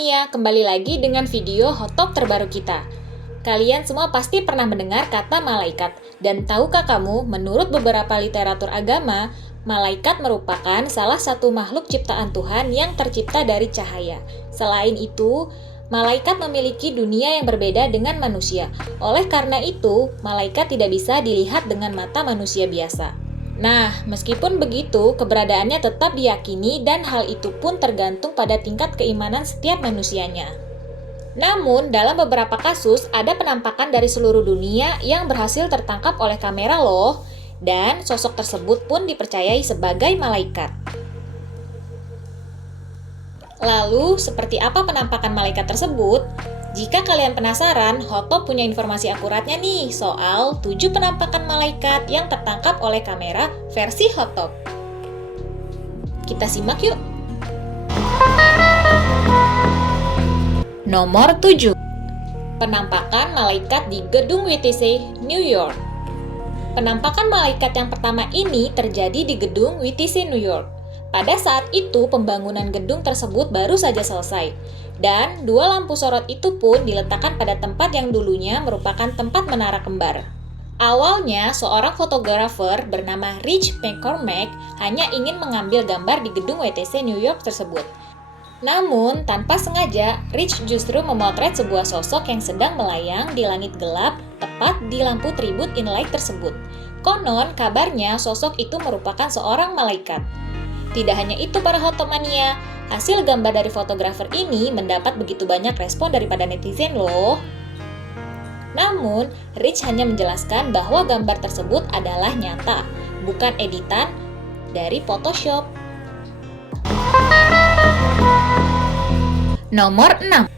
Mania, kembali lagi dengan video hot talk terbaru kita. Kalian semua pasti pernah mendengar kata malaikat. Dan tahukah kamu, menurut beberapa literatur agama, malaikat merupakan salah satu makhluk ciptaan Tuhan yang tercipta dari cahaya. Selain itu, malaikat memiliki dunia yang berbeda dengan manusia. Oleh karena itu, malaikat tidak bisa dilihat dengan mata manusia biasa. Nah, meskipun begitu, keberadaannya tetap diyakini dan hal itu pun tergantung pada tingkat keimanan setiap manusianya. Namun, dalam beberapa kasus, ada penampakan dari seluruh dunia yang berhasil tertangkap oleh kamera loh, dan sosok tersebut pun dipercayai sebagai malaikat. Lalu, seperti apa penampakan malaikat tersebut? Jika kalian penasaran, Hotop punya informasi akuratnya nih soal 7 penampakan malaikat yang tertangkap oleh kamera versi Hotop. Kita simak yuk. Nomor 7. Penampakan malaikat di gedung WTC, New York. Penampakan malaikat yang pertama ini terjadi di gedung WTC, New York. Pada saat itu, pembangunan gedung tersebut baru saja selesai. Dan 2 lampu sorot itu pun diletakkan pada tempat yang dulunya merupakan tempat menara kembar. Awalnya, seorang fotografer bernama Rich McCormack hanya ingin mengambil gambar di gedung WTC New York tersebut. Namun, tanpa sengaja, Rich justru memotret sebuah sosok yang sedang melayang di langit gelap tepat di lampu tribute in light tersebut. Konon, kabarnya sosok itu merupakan seorang malaikat. Tidak hanya itu para Hotopmania, hasil gambar dari fotografer ini mendapat begitu banyak respon daripada netizen loh. Namun, Rich hanya menjelaskan bahwa gambar tersebut adalah nyata, bukan editan dari Photoshop. Nomor 6.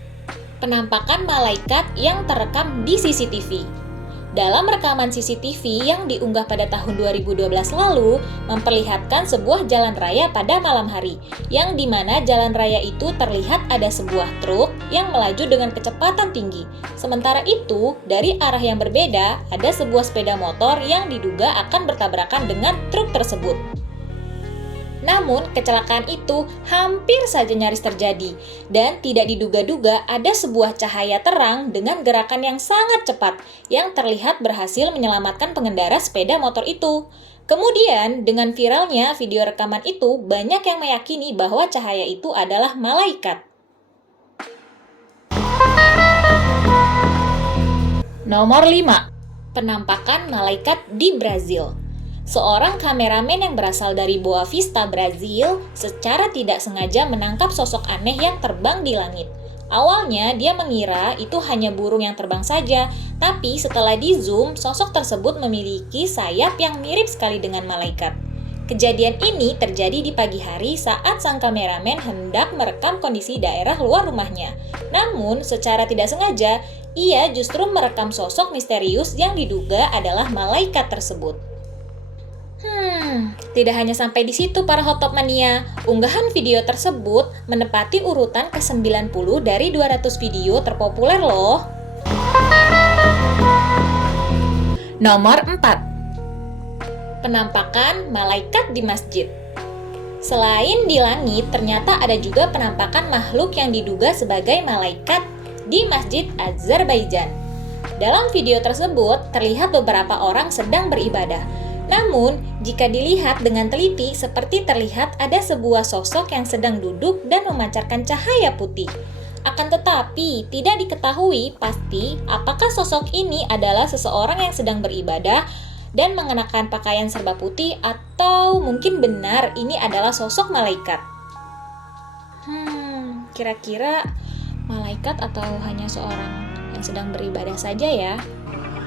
Penampakan malaikat yang terekam di CCTV. Dalam rekaman CCTV yang diunggah pada tahun 2012 lalu, memperlihatkan sebuah jalan raya pada malam hari, yang dimana jalan raya itu terlihat ada sebuah truk yang melaju dengan kecepatan tinggi. Sementara itu, dari arah yang berbeda, ada sebuah sepeda motor yang diduga akan bertabrakan dengan truk tersebut. Namun, kecelakaan itu hampir saja nyaris terjadi, dan tidak diduga-duga ada sebuah cahaya terang dengan gerakan yang sangat cepat yang terlihat berhasil menyelamatkan pengendara sepeda motor itu. Kemudian, dengan viralnya video rekaman itu, banyak yang meyakini bahwa cahaya itu adalah malaikat. Nomor 5. Penampakan malaikat di Brazil. Seorang kameramen yang berasal dari Boa Vista, Brazil, secara tidak sengaja menangkap sosok aneh yang terbang di langit. Awalnya, dia mengira itu hanya burung yang terbang saja, tapi setelah di-zoom, sosok tersebut memiliki sayap yang mirip sekali dengan malaikat. Kejadian ini terjadi di pagi hari saat sang kameramen hendak merekam kondisi daerah luar rumahnya. Namun, secara tidak sengaja, ia justru merekam sosok misterius yang diduga adalah malaikat tersebut. Tidak hanya sampai di situ para Hotopmania, unggahan video tersebut menempati urutan ke-90 dari 200 video terpopuler loh. Nomor 4. Penampakan malaikat di masjid. Selain di langit, ternyata ada juga penampakan makhluk yang diduga sebagai malaikat di Masjid Azerbaijan. Dalam video tersebut, terlihat beberapa orang sedang beribadah. Namun, jika dilihat dengan teliti, seperti terlihat ada sebuah sosok yang sedang duduk dan memancarkan cahaya putih. Akan tetapi, tidak diketahui pasti apakah sosok ini adalah seseorang yang sedang beribadah dan mengenakan pakaian serba putih atau mungkin benar ini adalah sosok malaikat. Kira-kira malaikat atau hanya seorang yang sedang beribadah saja ya?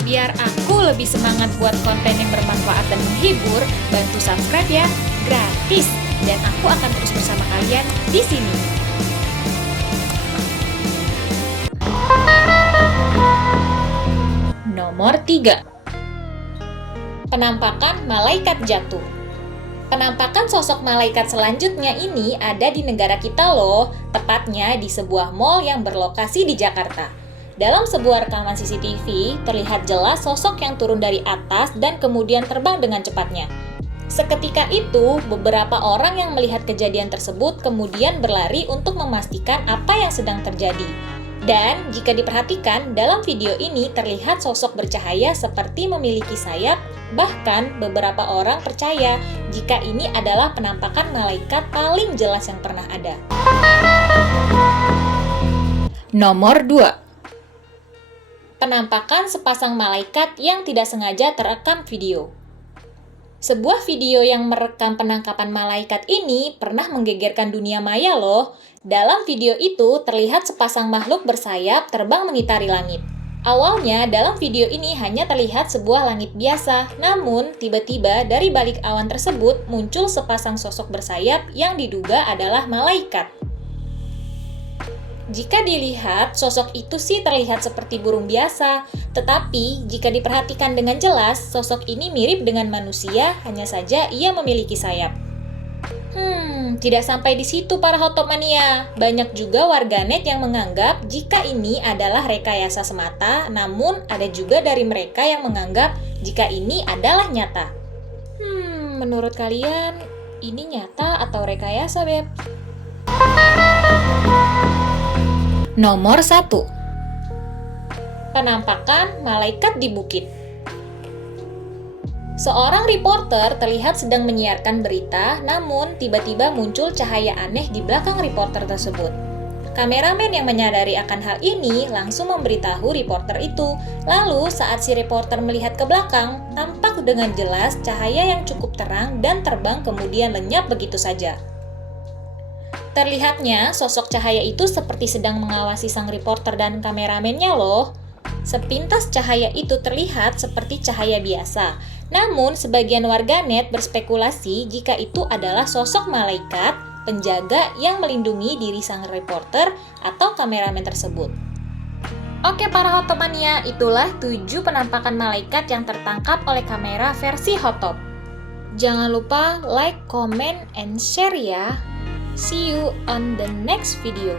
Biar aku lebih semangat buat konten yang bermanfaat dan menghibur, bantu subscribe ya, gratis. Dan aku akan terus bersama kalian di sini. Nomor 3. Penampakan malaikat jatuh. Penampakan sosok malaikat selanjutnya ini ada di negara kita loh, tepatnya di sebuah mall yang berlokasi di Jakarta. Dalam sebuah rekaman CCTV, terlihat jelas sosok yang turun dari atas dan kemudian terbang dengan cepatnya. Seketika itu, beberapa orang yang melihat kejadian tersebut kemudian berlari untuk memastikan apa yang sedang terjadi. Dan jika diperhatikan, dalam video ini terlihat sosok bercahaya seperti memiliki sayap, bahkan beberapa orang percaya jika ini adalah penampakan malaikat paling jelas yang pernah ada. Nomor 2. Penampakan sepasang malaikat yang tidak sengaja terekam video. Sebuah video yang merekam penangkapan malaikat ini pernah menggegerkan dunia maya loh. Dalam video itu terlihat sepasang makhluk bersayap terbang mengitari langit. Awalnya dalam video ini hanya terlihat sebuah langit biasa, namun tiba-tiba dari balik awan tersebut muncul sepasang sosok bersayap yang diduga adalah malaikat. Jika dilihat, sosok itu sih terlihat seperti burung biasa, tetapi jika diperhatikan dengan jelas, sosok ini mirip dengan manusia, hanya saja ia memiliki sayap. Tidak sampai di situ para hotopmania. Banyak juga warganet yang menganggap jika ini adalah rekayasa semata, namun ada juga dari mereka yang menganggap jika ini adalah nyata. Menurut kalian, ini nyata atau rekayasa, Beb? Nomor 1. Penampakan malaikat di bukit. Seorang reporter terlihat sedang menyiarkan berita, namun tiba-tiba muncul cahaya aneh di belakang reporter tersebut. Kameramen yang menyadari akan hal ini langsung memberitahu reporter itu. Lalu saat si reporter melihat ke belakang, tampak dengan jelas cahaya yang cukup terang dan terbang kemudian lenyap begitu saja. Terlihatnya sosok cahaya itu seperti sedang mengawasi sang reporter dan kameramennya loh. Sepintas cahaya itu terlihat seperti cahaya biasa, namun sebagian warganet berspekulasi jika itu adalah sosok malaikat penjaga yang melindungi diri sang reporter atau kameramen tersebut. Oke para Hotopmania, itulah 7 penampakan malaikat yang tertangkap oleh kamera versi Hotop. Jangan lupa like, comment, and share ya. See you on the next video.